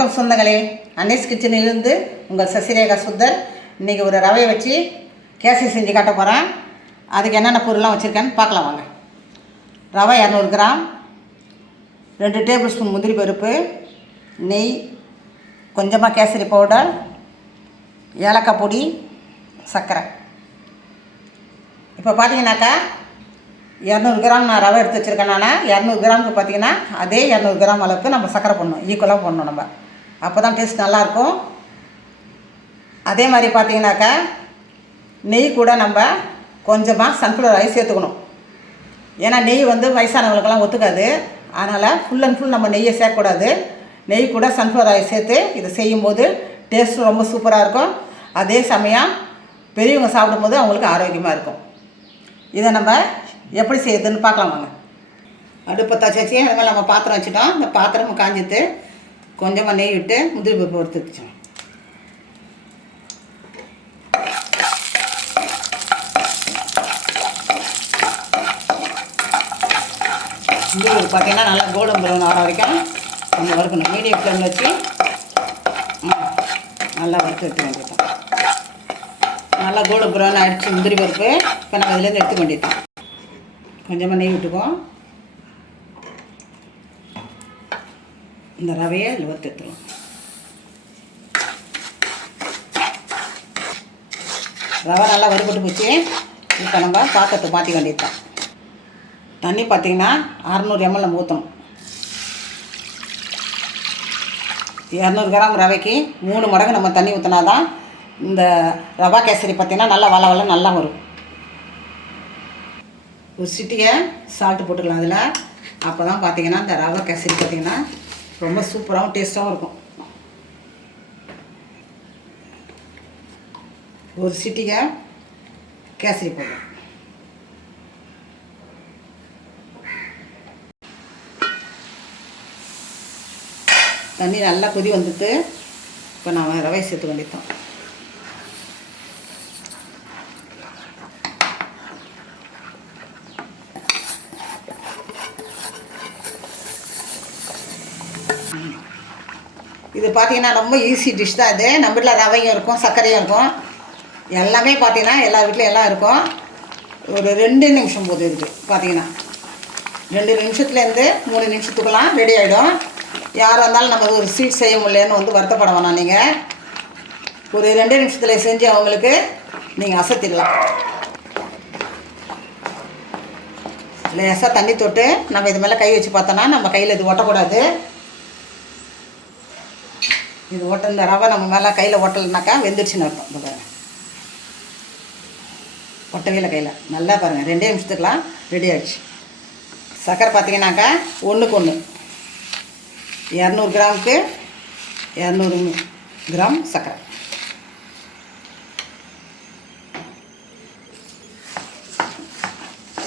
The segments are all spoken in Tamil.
வணக்கம் சொந்தங்களே, அன்னீஸ் கிச்சனிலிருந்து உங்கள் சசிரேகா சுந்தர். இன்றைக்கி ஒரு ரவையை வச்சு கேசரி செஞ்சு காட்ட போகிறேன். அதுக்கு என்னென்ன பொருள்லாம் வச்சுருக்கேன்னு பார்க்கலாம் வாங்க. ரவை 200 கிராம், 2 டேபிள் ஸ்பூன் முந்திரி பருப்பு, நெய், கொஞ்சமாக கேசரி பவுடர், ஏலக்காய் பொடி, சர்க்கரை. இப்போ பார்த்தீங்கன்னாக்கா 200 கிராம் நான் ரவை எடுத்து வச்சுருக்கேன். 200 கிராமுக்கு பார்த்தீங்கன்னா அதே 200 கிராம் அளவுக்கு நம்ம சர்க்கரை போடணும், ஈக்குவலாக போடணும். நம்ம அப்போ தான் டேஸ்ட் நல்லாயிருக்கும். அதே மாதிரி பார்த்தீங்கன்னாக்கா நெய் கூட நம்ம கொஞ்சமாக சன்ஃப்ளவர் ஆயில் சேர்த்துக்கணும். ஏன்னா நெய் வயசானவங்களுக்கெல்லாம் ஒத்துக்காது. அதனால் ஃபுல் அண்ட் ஃபுல் நம்ம நெய்யை சேர்க்கக்கூடாது. நெய் கூட சன்ஃப்ளவர் ஆயில் சேர்த்து இதை செய்யும்போது டேஸ்ட்டும் ரொம்ப சூப்பராக இருக்கும். அதே சமயம் பெரியவங்க சாப்பிடும்போது அவங்களுக்கு ஆரோக்கியமாக இருக்கும். இதை நம்ம எப்படி செய்யுதுன்னு பார்க்கலாம் வாங்க. அடுப்பை தச்சு அது மாதிரி நம்ம பாத்திரம் வச்சுட்டோம். இந்த பாத்திரமும் காஞ்சிட்டு கொஞ்சமாக நெய் விட்டு முந்திரி பருப்பு எடுத்து வச்சோம். முந்திரி பருப்பு பார்த்தீங்கன்னா நல்லா கோல்டன் ப்ரௌன் ஆகிற வரைக்கும் கொஞ்சம் வறுக்கணும். மீடியம் ஃப்ளேமில் வச்சு நல்லா வறுத்து எடுத்து வேண்டியதான். நல்லா கோல்டன் ப்ரௌன் ஆகிடுச்சு முந்திரி பருப்பு. இப்போ நம்ம இதுலேருந்து எடுத்துக்க வேண்டியதான். கொஞ்சமாக நெய் விட்டுக்குவோம். இந்த ரவையை இதில் வறுத்து எடுத்துருவோம். ரவை நல்லா வறுபட்டு போச்சு. இப்போ நம்ம பாத்திரத்தை மாற்றி வேண்டியதுதான். தண்ணி பார்த்திங்கன்னா 600 ml நம்ம ஊற்றணும். 200 கிராம் ரவைக்கு 3 மடங்கு நம்ம தண்ணி ஊற்றினா தான் இந்த ரவா கேசரி பார்த்திங்கன்னா நல்லா வள நல்லா வரும். ஒரு சிட்டியை சால்ட்டு போட்டுக்கலாம் அதில். அப்போ தான் பார்த்திங்கன்னா இந்த ரவா கேசரி பார்த்திங்கன்னா ரொம்ப சூப்பராகவும் டேஸ்ட்டாகவும் இருக்கும். ஒரு சிட்டியை கேசரி போடுறோம். தண்ணி நல்லா கொதி வந்துட்டு இப்போ நான் ரவை சேர்த்து வேண்டியதான். இது பார்த்திங்கன்னா ரொம்ப ஈஸி டிஷ் தான். இது நம்ம வீட்டில் ரவையும் இருக்கும், சர்க்கரையும் இருக்கும், எல்லாமே பார்த்திங்கன்னா எல்லா வீட்லையும் எல்லாம் இருக்கும். ஒரு 2 நிமிஷம் போது இருக்குது. பார்த்திங்கன்னா 2 நிமிஷத்துலேருந்து 3 நிமிஷத்துக்கெல்லாம் ரெடி ஆகிடும். யாராக இருந்தாலும் நம்ம ஒரு ஸ்வீட் செய்ய முடியலன்னு வருத்தப்பட வேணாம். நீங்கள் ஒரு 2 நிமிஷத்தில் செஞ்சு அவங்களுக்கு நீங்கள் அசத்திடலாம். லேசாக தண்ணி தொட்டு நம்ம இது மேலே கை வச்சு பார்த்தோன்னா நம்ம கையில் இது ஒட்டக்கூடாது. இது இந்த ரவை நம்ம மேலே கையில் ஒட்டலைனாக்கா வெந்துருச்சுன்னு அர்த்தம். இந்த பாருங்கள், ஒட்டவே இல்லை கையில். நல்லா பாருங்கள், 2 நிமிஷத்துக்கெலாம் ரெடி ஆகிடுச்சு. சர்க்கரை பார்த்தீங்கன்னாக்கா 1க்கு 1, 200 கிராமுக்கு 200 கிராம் சர்க்கரை.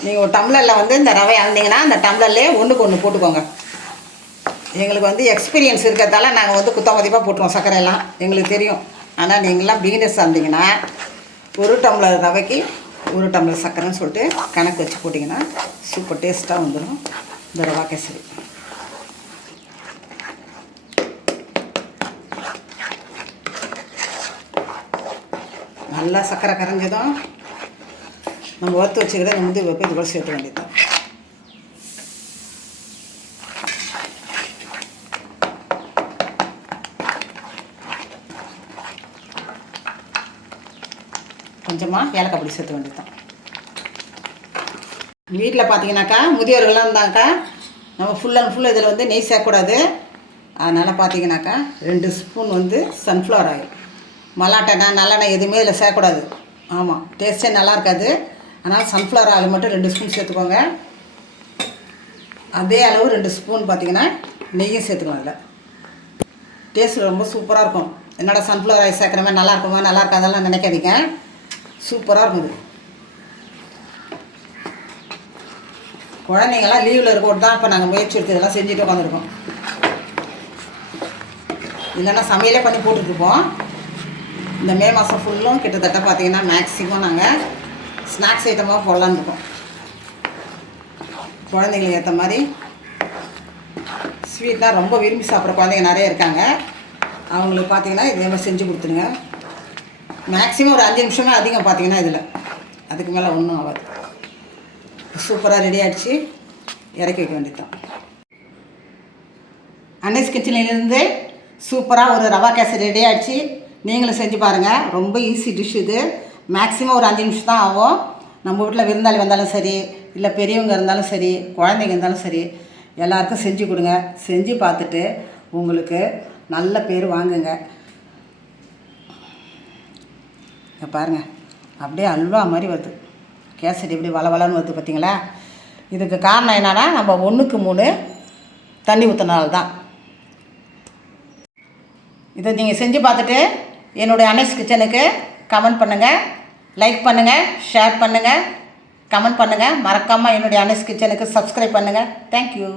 நீங்கள் ஒரு டம்ளரில் இந்த ரவை அளந்தீங்கன்னா அந்த டம்ளர்லேயே 1க்கு 1 போட்டுக்கோங்க. எங்களுக்கு எக்ஸ்பீரியன்ஸ் இருக்கிறதால நாங்கள் குத்த மதிப்பாக போட்டுருவோம் சர்க்கரையெல்லாம், எங்களுக்கு தெரியும். ஆனால் நீங்களாம் பிகினர்ஸ் இருந்தீங்கன்னா 1 டம்ளர் ரவைக்கு 1 டம்ளர் சர்க்கரைன்னு சொல்லிட்டு கணக்கு வச்சு போட்டிங்கன்னா சூப்பர் டேஸ்ட்டாக வந்துடும் இந்த ரவா கேசரி. நல்லா சர்க்கரை கரைஞ்சதும் நம்ம வறுத்து வச்சுக்கிற இந்த முந்திரி பருப்பு இது கூட சேர்த்து வேண்டியது. கொஞ்சமாக ஏலக்காய் பொடி சேர்த்து வேண்டியது. வீட்டில் பார்த்தீங்கன்னாக்கா முதியோர்கள்லாம் இருந்தாக்கா நம்ம ஃபுல் அண்ட் ஃபுல் இதில் நெய் சேர்க்கக்கூடாது. அதனால் பார்த்தீங்கன்னாக்கா 2 ஸ்பூன் சன்ஃப்ளவர் ஆயில், மல்லாட்டெண்ணெய், நல்லெண்ணெய் எதுவுமே இதில் சேர்க்கக்கூடாது. ஆமாம், டேஸ்ட்டே நல்லா இருக்காது. அதனால் சன்ஃப்ளவர் ஆயில் மட்டும் 2 ஸ்பூன் சேர்த்துக்கோங்க. அதே அளவு 2 ஸ்பூன் பார்த்திங்கன்னா நெய்யும் சேர்த்துக்கோங்க. அதில் டேஸ்ட் ரொம்ப சூப்பராக இருக்கும். என்னடா சன்ஃப்ளவர் ஆயில் சேர்க்குற மாதிரி நல்லா இருக்குமா, நல்லா இருக்காதெல்லாம் நினைக்காதீங்க, சூப்பராக இருக்கும். குழந்தைங்கள்லாம் லீவில் இருக்கோட்டு தான் இப்போ நாங்கள் முயற்சி எடுத்து இதெல்லாம் செஞ்சுட்டு உட்காந்துருக்கோம். இல்லைன்னா சமையலே பண்ணி போட்டுட்ருப்போம். இந்த மே மாதம் ஃபுல்லும் கிட்டத்தட்ட பார்த்திங்கன்னா மேக்ஸிமம் நாங்கள் ஸ்நாக்ஸ் ஐட்டமாக போடலான்னு இருக்கோம். குழந்தைங்களுக்கு ஏற்ற மாதிரி ஸ்வீட்லாம் ரொம்ப விரும்பி சாப்பிட்ற குழந்தைங்க நிறைய இருக்காங்க. அவங்களுக்கு பார்த்தீங்கன்னா இதே மாதிரி செஞ்சு கொடுத்துருங்க. மேக்ஸிமம் ஒரு 5 நிமிஷமே அதிகம் பார்த்தீங்கன்னா இதில், அதுக்கு மேலே ஒன்றும் ஆகாது. சூப்பராக ரெடி ஆகிடுச்சு, இறக்கி வைக்க வேண்டியதுதான். அன்னைஸ் கிச்சன்லேருந்து சூப்பராக ஒரு ரவா கேசரி ரெடி ஆகிடுச்சு. நீங்களும் செஞ்சு பாருங்கள். ரொம்ப ஈஸி டிஷ் இது. மேக்ஸிமம் ஒரு 5 நிமிஷம் தான் ஆகும். நம்ம வீட்டில் விருந்தாளி வந்தாலும் சரி, இல்லை பெரியவங்க இருந்தாலும் சரி, குழந்தைங்க இருந்தாலும் சரி, எல்லாருக்கும் செஞ்சு கொடுங்க. செஞ்சு பார்த்துட்டு உங்களுக்கு நல்ல பேர் வாங்குங்க. இங்கே பாருங்கள், அப்படியே அல்வா மாதிரி வருது. கேசரி இப்படி வளவளன்னு வருது பார்த்தீங்களா? இதுக்கு காரணம் என்னென்னா நம்ம 1க்கு 3 தண்ணி ஊற்றினால தான். இதை நீங்கள் செஞ்சு பார்த்துட்டு என்னுடைய அன்னைஸ் கிச்சனுக்கு கமெண்ட் பண்ணுங்கள், லைக் பண்ணுங்கள், ஷேர் பண்ணுங்கள், கமெண்ட் பண்ணுங்கள். மறக்காமல் என்னுடைய அன்னைஸ் கிச்சனுக்கு சப்ஸ்கிரைப் பண்ணுங்கள். தேங்க்யூ.